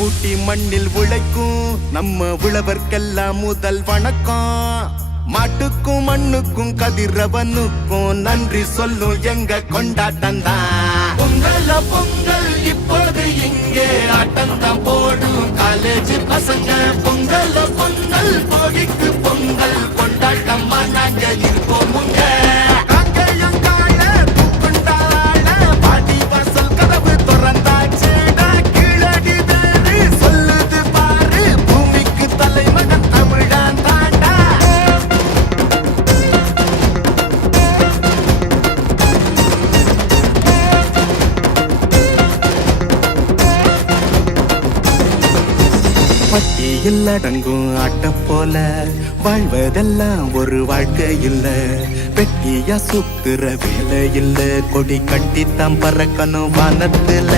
பூட்டி மண்ணில் உழைக்கும் நம்ம உழவர்க்கெல்லாம் முதல் வணக்கம். மாட்டுக்கும் மண்ணுக்கும் கதிரவனுக்கும் நன்றி சொல்லும் எங்க கொண்டாட்டம் தான். பொங்கல பொங்கல் இப்போது இங்கே ஆட்டம்தான் போடும் காலேஜ் பசங்க. பொங்கல பொங்கல் போகிக்கு பொங்கல் கொண்டாட்டமா நாங்க இருப்போமுங்க. பட்டியில் அடங்கும் ஆட்டம் போல வாழ்வதெல்லாம் ஒரு வாழ்க்கை இல்ல. வெட்டியா சுத்துற வேலை இல்ல, கொடி கட்டித்தான் பறக்கணும் வானத்துல.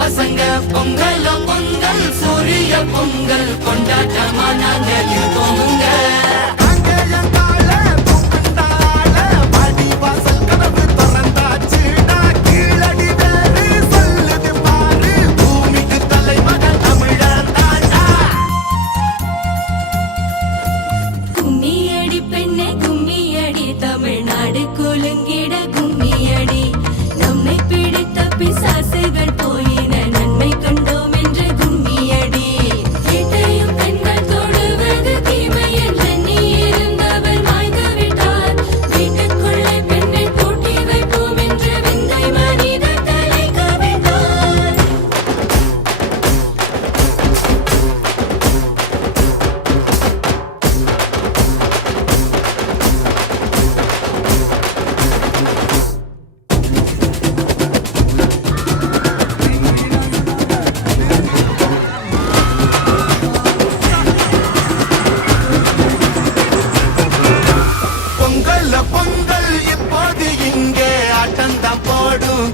பசங்க பொங்கல் பொங்கல் சூரிய பொங்கல் கொண்டாட்டமா நாங்க இருப்போமுங்க. கும்மியடி பெண்ணே கும்மியடி, தமிழ்நாடு குலுங்கிட கும்மியடி. நம்மை பிடித்த பிசாசுகள்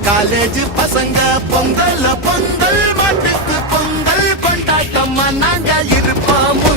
காலேஜ் பசங்க. பொங்கல் பொங்கல் மாட்டுக்கு பொங்கல் கொண்டாட்டமா நாங்க இருப்போம்.